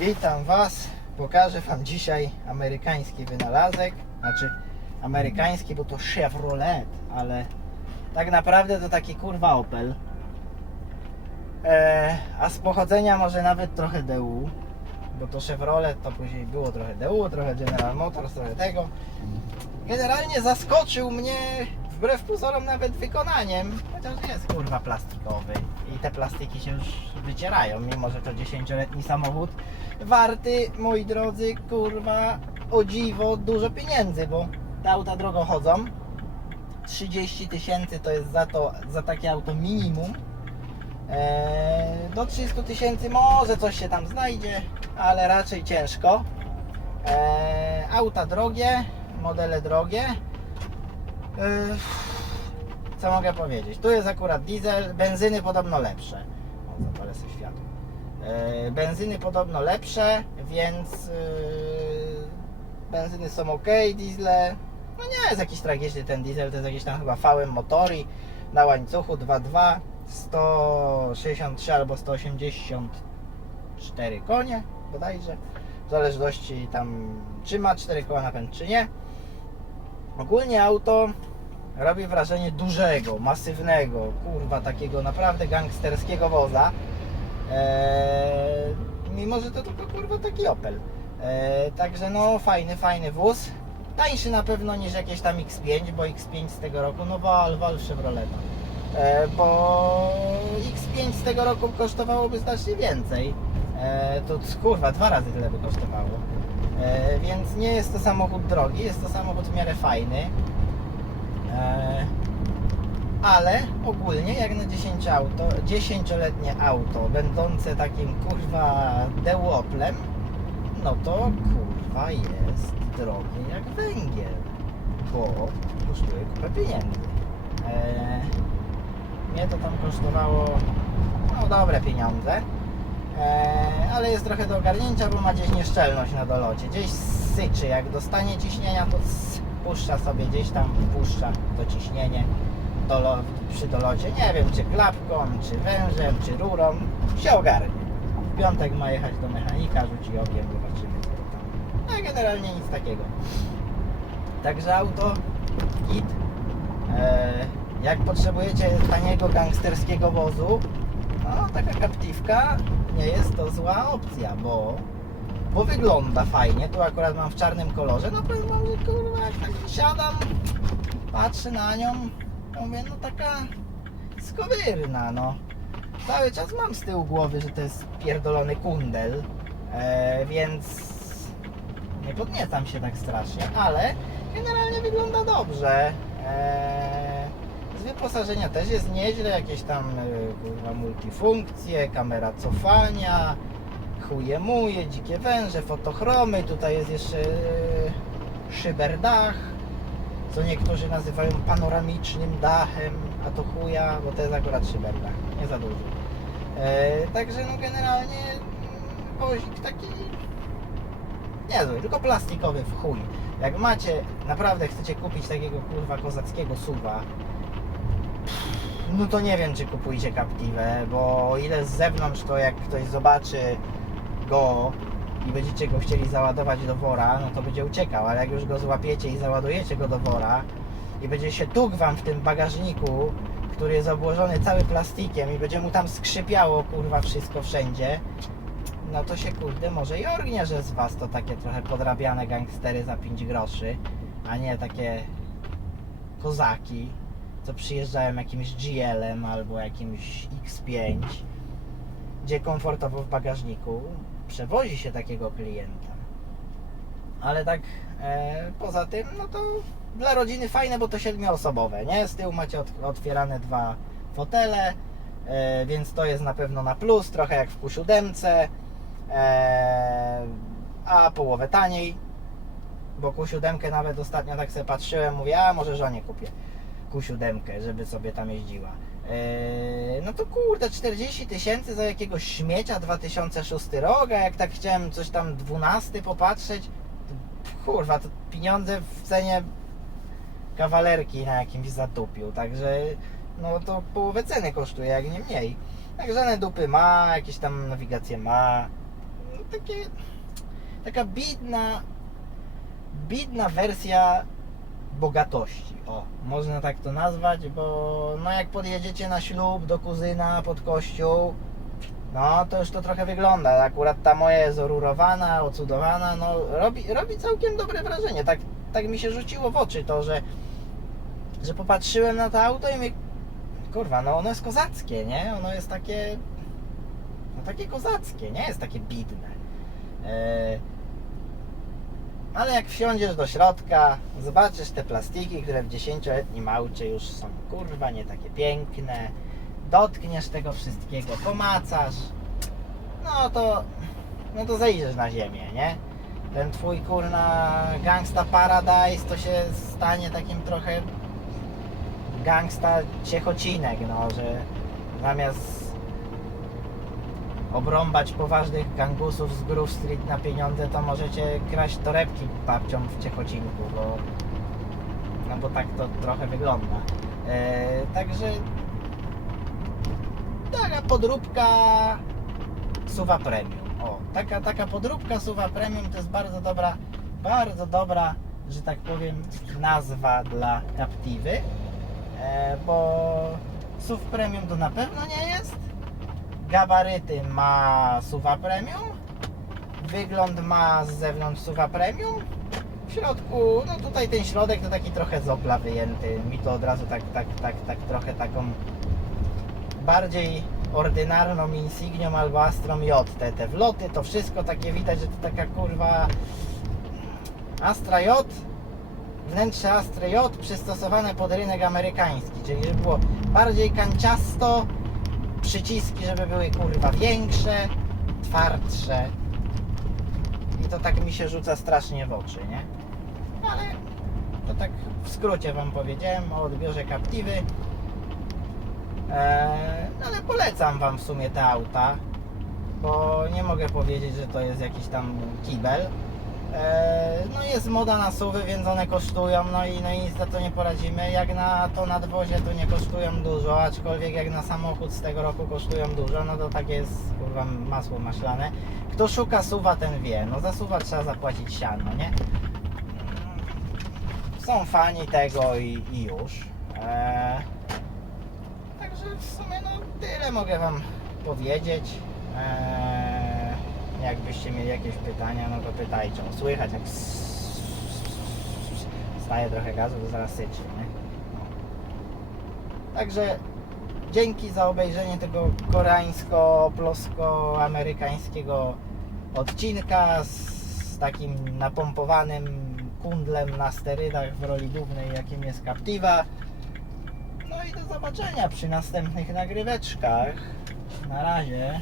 Witam Was. Pokażę Wam dzisiaj amerykański wynalazek. Znaczy amerykański, bo to Chevrolet, ale tak naprawdę to taki kurwa Opel. E, a z pochodzenia może nawet trochę DU, bo to Chevrolet to później było trochę DU, trochę General Motors, trochę tego. Generalnie zaskoczył mnie wbrew pozorom nawet wykonaniem, chociaż jest kurwa plastikowy i te plastiki się już wycierają, mimo że to 10-letni samochód warty, moi drodzy, kurwa o dziwo dużo pieniędzy, bo te auta drogo chodzą. 30 tysięcy to jest za to, za takie auto minimum. Eee, do 300 tysięcy może coś się tam znajdzie, ale raczej ciężko. Eee, auta drogie, modele drogie. Eee, co mogę powiedzieć? Tu jest akurat diesel, benzyny podobno lepsze. O, zapalę sobie światło. Eee, benzyny podobno lepsze, więc eee, benzyny są ok, diesle. No nie jest jakiś tragiczny ten diesel, to jest jakiś tam chyba fałem motori na łańcuchu 2.2 163 albo 184 konie bodajże w zależności tam czy ma 4 koła napęd czy nie ogólnie auto robi wrażenie dużego, masywnego kurwa takiego naprawdę gangsterskiego woza eee, mimo że to tylko kurwa taki Opel eee, także no fajny, fajny wóz tańszy na pewno niż jakieś tam X5 bo X5 z tego roku no wal, wal Chevroleta E, bo X5 z tego roku kosztowałoby znacznie więcej. E, To kurwa, dwa razy tyle by kosztowało. E, Więc nie jest to samochód drogi, jest to samochód w miarę fajny. E, Ale ogólnie jak na 10 auto, 10-letnie auto, będące takim kurwa dełoplem, no to kurwa jest drogie jak węgiel, bo kosztuje kupę pieniędzy. E, mnie to tam kosztowało no dobre pieniądze. Eee, ale jest trochę do ogarnięcia, bo ma gdzieś nieszczelność na dolocie. Gdzieś syczy, jak dostanie ciśnienia, to puszcza sobie gdzieś tam, puszcza to ciśnienie przy dolocie. Nie wiem, czy klapką, czy wężem, czy rurą. Się ogarnie. W piątek ma jechać do mechanika, rzuci okiem, zobaczymy co to tam. No generalnie nic takiego. Także auto, git. Eee, jak potrzebujecie taniego gangsterskiego wozu, no taka kaptiwka nie jest to zła opcja, bo, bo wygląda fajnie. Tu akurat mam w czarnym kolorze. No powiem wam, że kurwa, jak tak siadam, patrzę na nią, mówię, no taka skowyrna, no. Cały czas mam z tyłu głowy, że to jest pierdolony kundel, e, więc nie podniecam się tak strasznie, ale generalnie wygląda dobrze. E, z wyposażenia też jest nieźle, jakieś tam y, kurwa multifunkcje, kamera cofania, chuje muje, dzikie węże, fotochromy, tutaj jest jeszcze y, szyberdach, co niektórzy nazywają panoramicznym dachem, a to chuja, bo to jest akurat szyberdach, nie za duży. E, także no generalnie mm, wozik taki niezły, tylko plastikowy w chuj. Jak macie, naprawdę chcecie kupić takiego kurwa kozackiego suwa, no to nie wiem, czy kupujcie Captivę, bo ile z zewnątrz to jak ktoś zobaczy go i będziecie go chcieli załadować do wora, no to będzie uciekał, ale jak już go złapiecie i załadujecie go do wora i będzie się tuk wam w tym bagażniku, który jest obłożony cały plastikiem i będzie mu tam skrzypiało kurwa wszystko wszędzie, no to się kurde może i orgnie, że z was to takie trochę podrabiane gangstery za 5 groszy, a nie takie kozaki co przyjeżdżają jakimś GL-em albo jakimś X5, gdzie komfortowo w bagażniku przewozi się takiego klienta. Ale tak e, poza tym, no to dla rodziny fajne, bo to siedmioosobowe, nie? Z tyłu macie ot- otwierane dwa fotele, e, więc to jest na pewno na plus, trochę jak w Q7, e, a połowę taniej, bo Q7 nawet ostatnio tak sobie patrzyłem, mówię, a może żonie kupię. Q7, żeby sobie tam jeździła. Eee, no to kurde, 40 tysięcy za jakiegoś śmiecia 2006 rok, a jak tak chciałem coś tam 12 popatrzeć, kurwa, to pieniądze w cenie kawalerki na jakimś zatupiu, także no to połowę ceny kosztuje, jak nie mniej. Tak żadne dupy ma, jakieś tam nawigacje ma, takie, taka bidna, bidna wersja bogatości. O, można tak to nazwać, bo no jak podjedziecie na ślub do kuzyna pod kościół, no to już to trochę wygląda. Akurat ta moja jest orurowana, ocudowana, no robi, robi całkiem dobre wrażenie. Tak, tak mi się rzuciło w oczy to, że, że popatrzyłem na to auto i mi kurwa, no ono jest kozackie, nie? Ono jest takie no takie kozackie, nie jest takie bidne. E, ale jak wsiądziesz do środka, zobaczysz te plastiki, które w 10-letnim aucie już są kurwa nie takie piękne, dotkniesz tego wszystkiego, pomacasz, no to, no to zejdziesz na ziemię, nie? Ten twój kurna gangsta paradise to się stanie takim trochę gangsta ciechocinek, no, że zamiast obrąbać poważnych gangusów z Groove Street na pieniądze, to możecie kraść torebki babciom w Ciechocinku, bo no bo tak to trochę wygląda. E, także taka podróbka Suwa Premium. O, taka, taka podróbka Suwa Premium to jest bardzo dobra, bardzo dobra, że tak powiem, nazwa dla Captivy, e, bo SUV Premium to na pewno nie jest. Gabaryty ma Suwa Premium. Wygląd ma z zewnątrz Suwa Premium. W środku, no tutaj ten środek to taki trochę z Opla wyjęty. Mi to od razu tak, tak, tak, tak trochę taką bardziej ordynarną Insignią albo Astrą J. Te, te wloty, to wszystko takie widać, że to taka kurwa Astra J wnętrze Astry J przystosowane pod rynek amerykański, czyli żeby było bardziej kanciasto, przyciski, żeby były kurwa większe, twardsze. I to tak mi się rzuca strasznie w oczy, nie? Ale to tak w skrócie Wam powiedziałem o odbiorze Captivy. Eee, no ale polecam Wam w sumie te auta, bo nie mogę powiedzieć, że to jest jakiś tam kibel. Eee, no jest moda na suwy, więc one kosztują, no i, no i nic na to nie poradzimy. Jak na to nadwozie to nie kosztują dużo, aczkolwiek jak na samochód z tego roku kosztują dużo, no to tak jest kurwa masło maślane. Kto szuka suwa, ten wie. No za suwa trzeba zapłacić siano, nie? Są fani tego i, i już. Eee, także w sumie no tyle mogę Wam powiedzieć. Eee, jakbyście mieli jakieś pytania, no to pytajcie. O, Słychać jak staje trochę gazu, to zaraz syczy, nie? No. Także dzięki za obejrzenie tego koreańsko-plosko-amerykańskiego odcinka z, takim napompowanym kundlem na sterydach w roli głównej, jakim jest Captiva. No i do zobaczenia przy następnych nagryweczkach. Na razie.